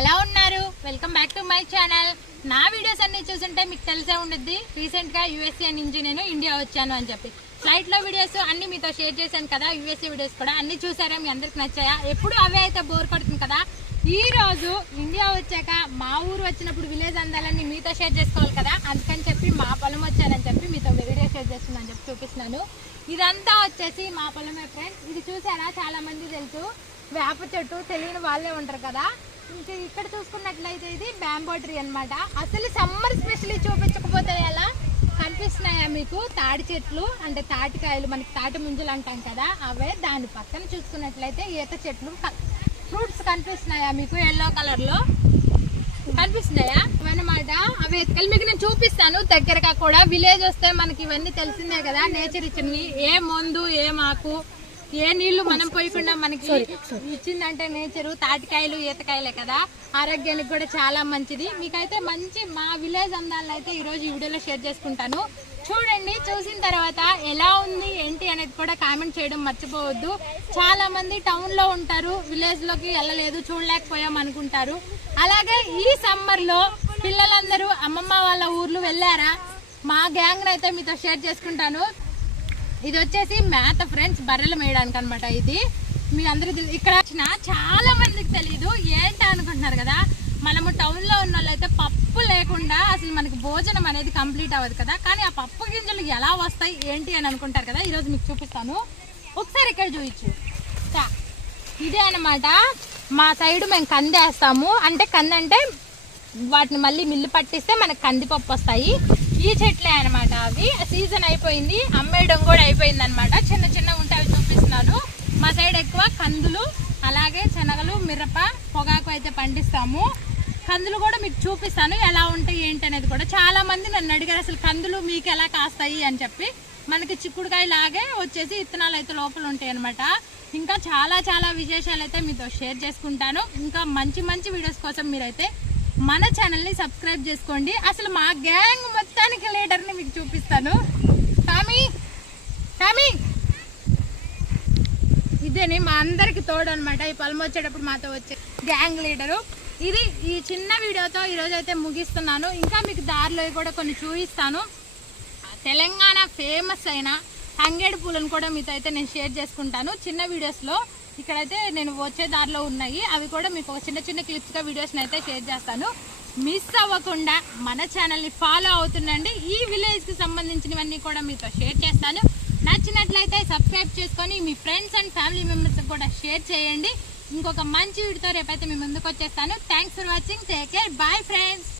ఎలా ఉన్నారు? Welcome back to my channel నా వీడియోస్ అన్ని చూసుంటే మీకు తెలిసే ఉండిద్ది. రీసెంట్గా యూఎస్ఏ నుంచి నేను ఇండియా వచ్చాను అని చెప్పి. ఫ్లైట్లో వీడియోస్ అన్ని మీతో షేర్ చేశాను కదా. యూఎస్ఏ వీడియోస్ కూడా అన్ని చూసారా? మీ అందరికి నచ్చాయా? ఎప్పుడు అవే అయితే బోర్ కొడుతుంది కదా? ఈ రోజు ఇండియా వచ్చాక మా ఊరు వచ్చినప్పుడు విలేజ్ అందాలన్నీ మీతో షేర్ చేసుకోవాలి కదా. అందుకని చెప్పి మా పొలం వచ్చానని చెప్పి మీతో వీడియో షేర్ చేస్తున్నాను చెప్పి చూపిస్తున్నాను. ఇదంతా వచ్చేసి మా పొలమే ఫ్రెండ్స్ ఇది చూసారా? చాలా మంది తెలుసు. వేప చెట్టు తెలియని వాళ్ళే ఉంటారు కదా. ఇంకా ఇక్కడ చూసుకున్నట్లయితే ఇది బ్యాంబో ట్రీ అనమాట అసలు సమ్మర్ స్పెషల్లీ చూపించకపోతే ఎలా కనిపిస్తున్నాయా మీకు? తాటి చెట్లు అంటే తాటికాయలు మనకి తాటి ముంజలు అంటాం కదా అవే దాని పక్కన చూసుకున్నట్లయితే ఈత చెట్లు ఫ్రూట్స్ కనిపిస్తున్నాయా మీకు ఎల్లో కలర్లో? కనిపిస్తున్నాయా? అనమాట అవి ఎత్తుకలు మీకు నేను చూపిస్తాను. దగ్గరగా కూడా విలేజ్ వస్తే మనకి ఇవన్నీ తెలిసిందే కదా నేచర్ ఇచ్చినవి. ఏ మందు ఏ మాకు ఏ నీళ్ళు మనం పోయకుండా మనకి ఇచ్చిందంటే నేచరు తాటికాయలు ఈతకాయలే కదా. ఆరోగ్యానికి కూడా చాలా మంచిది. మీకైతే మంచి మా విలేజ్ అందాలను అయితే ఈరోజు ఈ వీడియోలో షేర్ చేసుకుంటాను. చూడండి చూసిన తర్వాత ఎలా ఉంది ఏంటి అనేది కూడా కామెంట్ చేయడం మర్చిపోవద్దు. చాలా మంది టౌన్లో ఉంటారు విలేజ్లోకి వెళ్ళలేదు చూడలేకపోయాం అనుకుంటారు. అలాగే ఈ సమ్మర్లో పిల్లలందరూ అమ్మమ్మ వాళ్ళ ఊర్లు వెళ్ళారా? మా గ్యాంగ్ అయితే మీతో షేర్ చేసుకుంటాను. ఇది వచ్చేసి మేత ఫ్రెండ్స్ బర్రెలు మేయడానికి అనమాట ఇది. మీ అందరూ ఇక్కడ వచ్చిన చాలా మందికి తెలియదు ఏంటి అనుకుంటున్నారు కదా? మనము టౌన్లో ఉన్న వాళ్ళైతే పప్పు లేకుండా అసలు మనకి భోజనం అనేది కంప్లీట్ అవ్వదు కదా? కానీ ఆ పప్పు గింజలు ఎలా వస్తాయి ఏంటి అని అనుకుంటారు కదా? ఈరోజు మీకు చూపిస్తాను. ఒకసారి ఇక్కడ చూపించు. ఇదే అన్నమాట. మా సైడ్ మేము కందేస్తాము. అంటే కంది అంటే వాటిని మళ్ళీ మిల్లు పట్టిస్తే మనకు కందిపప్పు వస్తాయి. ఈ చెట్లే అనమాట అవి. సీజన్ అయిపోయింది. అమ్మేయడం కూడా అయిపోయింది అనమాట చిన్న చిన్న ఉంటే అవి చూపిస్తున్నాను. మా సైడ్ ఎక్కువ కందులు అలాగే శనగలు మిరప పొగాకు అయితే పండిస్తాము. కందులు కూడా మీకు చూపిస్తాను. ఎలా ఉంటాయి ఏంటి అనేది కూడా. చాలామంది నన్ను అడిగారు అసలు కందులు మీకు ఎలా కాస్తాయి? అని చెప్పి. మనకి చిక్కుడుకాయ లాగే వచ్చేసి ఇత్తనాలు అయితే లోపల ఉంటాయి అనమాట ఇంకా చాలా చాలా విశేషాలు అయితే మీతో షేర్ చేసుకుంటాను. ఇంకా మంచి మంచి వీడియోస్ కోసం మీరైతే మన ఛానల్ని సబ్స్క్రైబ్ చేసుకోండి. అసలు మా గ్యాంగ్ మొత్తానికి లీడర్ని మీకు చూపిస్తాను. Tommy Tommy. ఇదేని మా అందరికి తోడు అనమాట ఈ పొలం వచ్చేటప్పుడు మాతో వచ్చే గ్యాంగ్ లీడరు ఇది ఈ చిన్న వీడియోతో ఈరోజు అయితే ముగిస్తున్నాను. ఇంకా మీకు దారిలో కూడా కొన్ని చూపిస్తాను. తెలంగాణ ఫేమస్ అయిన తంగేడు పూలను కూడా మీతో అయితే నేను షేర్ చేసుకుంటాను. చిన్న వీడియోస్లో ఇక్కడైతే నేను వచ్చే దారిలో ఉన్నాయి. అవి కూడా మీకు చిన్న చిన్న క్లిప్స్గా వీడియోస్ని అయితే షేర్ చేస్తాను. మిస్ అవ్వకుండా మన ఛానల్ని ఫాలో అవుతుండండి. ఈ విలేజ్కి సంబంధించినవన్నీ కూడా మీతో షేర్ చేస్తాను. నచ్చినట్లయితే సబ్స్క్రైబ్ చేసుకొని మీ ఫ్రెండ్స్ అండ్ ఫ్యామిలీ మెంబర్స్ కూడా షేర్ చేయండి. ఇంకొక మంచి వీడితో రేపైతే మీ ముందుకు వచ్చేస్తాను thanks for watching. Take care. Bye friends.